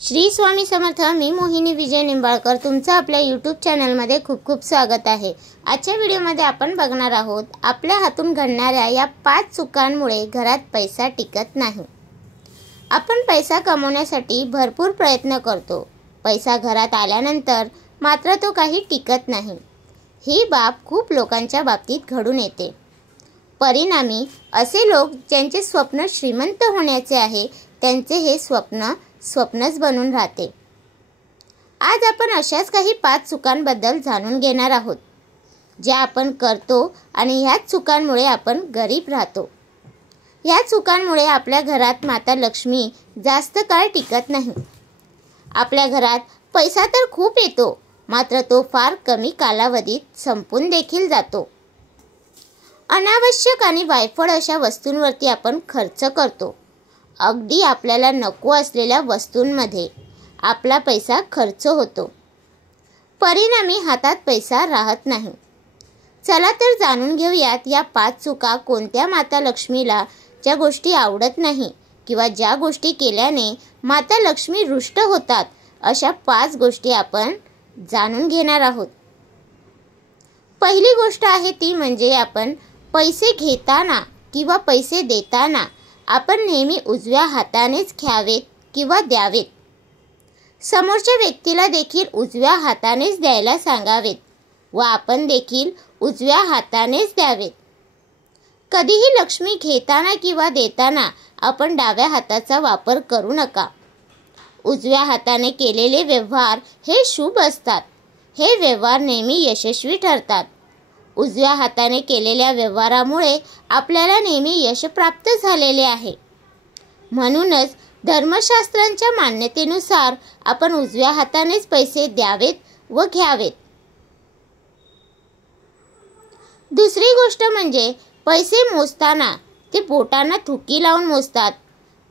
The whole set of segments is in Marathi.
श्री स्वामी समर्थ। मी मोहिनी विजय निंबाळकर तुमचं आपल्या यूट्यूब चॅनलमध्ये खूप खूप स्वागत आहे। आजच्या व्हिडिओमध्ये आपण बघणार आहोत आपल्या हातून घडणाऱ्या या 5 चुकांमुळे घरात पैसा टिकत नाही। आपण पैसा कमवण्यासाठी भरपूर प्रयत्न करतो, पैसा घरात आल्यानंतर मात्र तो काही टिकत नाही। ही बाब खूप लोकांच्या बाबतीत घडून येते। परिणामी असे लोक ज्यांचे स्वप्न श्रीमंत होण्याचे आहे त्यांचे हे स्वप्नच बनून राहते। आज आपण अशाच काही 5 चुकांबद्दल जाणून घेणार आहोत ज्या आपण करतो आणि ह्याच चुकांमुळे आपण गरीब राहतो। ह्या चुकांमुळे आपल्या घरात माता लक्ष्मी जास्त काळ टिकत नाही। आपल्या घरात पैसा तर खूप येतो, मात्र तो फार कमी कालावधीत संपून देखील जातो। अनावश्यक आणि वायफळ अशा वस्तूंवरती आपण खर्च करतो। अगदी आपल्याला नको असलेल्या वस्तूंमध्ये आपला पैसा खर्च होतो, परिणामी हातात पैसा राहत नाही। चला तर जाणून घेऊयात या 5 चुका कोणत्या माता लक्ष्मीला ज्या गोष्टी आवडत नाही किंवा ज्या गोष्टी केल्याने माता लक्ष्मी रुष्ट होतात अशा 5 गोष्टी आपण जाणून घेणार आहोत। पहिली गोष्ट आहे ती म्हणजे आपण पैसे घेताना किंवा पैसे देताना आपण नेहमी उजव्या हातानेच घ्यावेत किंवा द्यावेत। समोरच्या व्यक्तीला देखील उजव्या हातानेच द्यायला सांगावेत व आपण देखील उजव्या हातानेच द्यावेत। कधीही लक्ष्मी घेताना किंवा देताना आपण डाव्या हाताचा वापर करू नका। उजव्या हाताने केलेले व्यवहार हे शुभ असतात। हे व्यवहार नेहमी यशस्वी ठरतात। उजव्या हाताने केलेल्या व्यवहारामुळे आपल्याला नेहमी यश प्राप्त झालेले आहे। म्हणूनच धर्मशास्त्रांच्या मान्यतेनुसार आपण उजव्या हातानेच पैसे द्यावेत व घ्यावेत। दुसरी गोष्ट म्हणजे पैसे मोजताना ते बोटांना थुकी लावून मोजतात।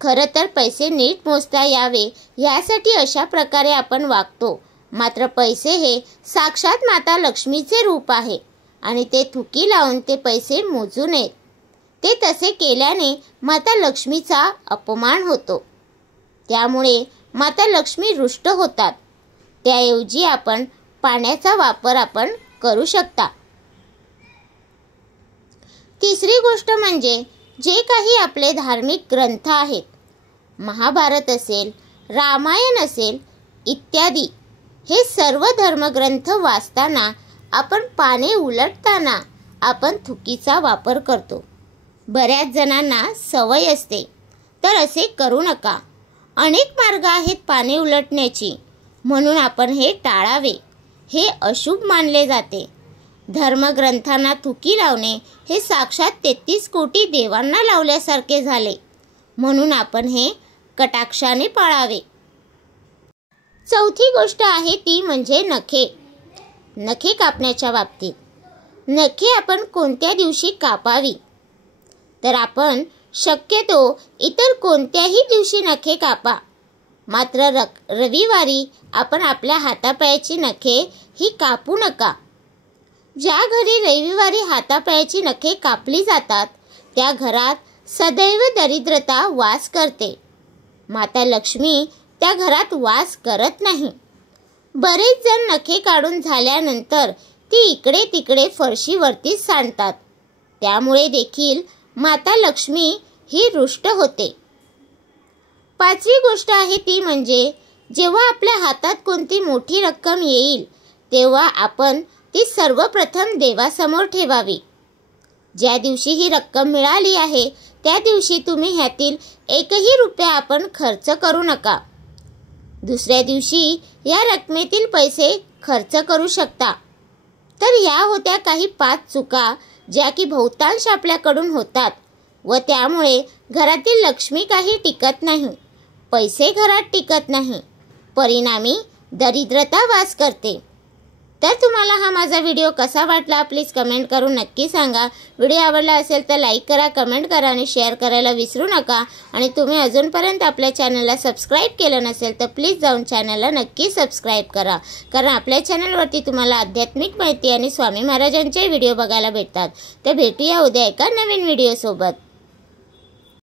खरं तर पैसे नीट मोजता यावे यासाठी अशा प्रकारे आपण वागतो, मात्र पैसे हे साक्षात माता लक्ष्मीचे रूप आहे आणि ते थुकी लावून ते पैसे मोजू नयेत। ते तसे केल्याने माता लक्ष्मीचा अपमान होतो, त्यामुळे माता लक्ष्मी रुष्ट होतात। त्याऐवजी आपण पाण्याचा वापर आपण करू शकता। तिसरी गोष्ट म्हणजे जे काही आपले धार्मिक ग्रंथ आहेत, महाभारत असेल, रामायण असेल इत्यादी, हे सर्व धर्मग्रंथ वाचताना आपण पाने उलटताना आपण थुकीचा वापर करतो। बऱ्याच जणांना सवय असते, तर असे करू नका। अनेक मार्ग आहेत पाने उलटण्याची, म्हणून आपण हे टाळावे। हे अशुभ मानले जाते। धर्मग्रंथांना थुकी लावणे हे साक्षात 33 कोटी देवांना लावल्यासारखे झाले, म्हणून आपण हे कटाक्षाने पाळावे। चौथी गोष्ट आहे ती म्हणजे नखे कापण्याच्या बाबतीत। नखे आपण कोणत्या दिवशी कापावी, तर आपण शक्यतो इतर कोणत्याही दिवशी नखे कापा, मात्र रविवारी आपण आपल्या हातापायाची नखे ही कापू नका। ज्या घरी रविवारी हातापायाची नखे कापली जातात त्या घरात सदैव दरिद्रता वास करते। माता लक्ष्मी त्या घरात वास करत नाही। बरेच जण नखे काढून झाल्यानंतर ती इकडे तिकडे फरशीवरती सांडतात, त्यामुळे देखील माता लक्ष्मी ही रुष्ट होते। पाचवी गोष्ट आहे ती म्हणजे जेव्हा आपल्या हातात कोणती मोठी रक्कम येईल तेव्हा आपण ती सर्वप्रथम देवासमोर ठेवावी। ज्या दिवशी ही रक्कम मिळाली आहे त्या दिवशी तुम्ही ह्यातील एकही रुपया आपण खर्च करू नका। दुसऱ्या दिवशी या रकमेतील पैसे खर्च करू शकता। तर या होत्या काही 5 चुका ज्या की बहुतांश आपल्याकडून होतात व त्यामुळे घरातील लक्ष्मी काही टिकत नाही, पैसे घरात टिकत नाही, परिणामी दरिद्रता वास करते। तर तुम्हाला हा माझा व्हिडिओ कसा वाटला प्लीज कमेंट करून नक्की सांगा। व्हिडिओ आवडला असेल तर लाईक करा, कमेंट करा आणि शेअर करायला विसरू नका। आणि तुम्ही अजूनपर्यंत आपल्या चॅनलला सबस्क्राईब केलं नसेल तर प्लीज जाऊन चॅनलला नक्की सबस्क्राईब करा, कारण आपल्या चॅनलवरती तुम्हाला आध्यात्मिक माहिती आणि स्वामी महाराजांचे व्हिडिओ बघायला भेटतात। तर भेटूया उद्या एका नवीन व्हिडिओ सोबत।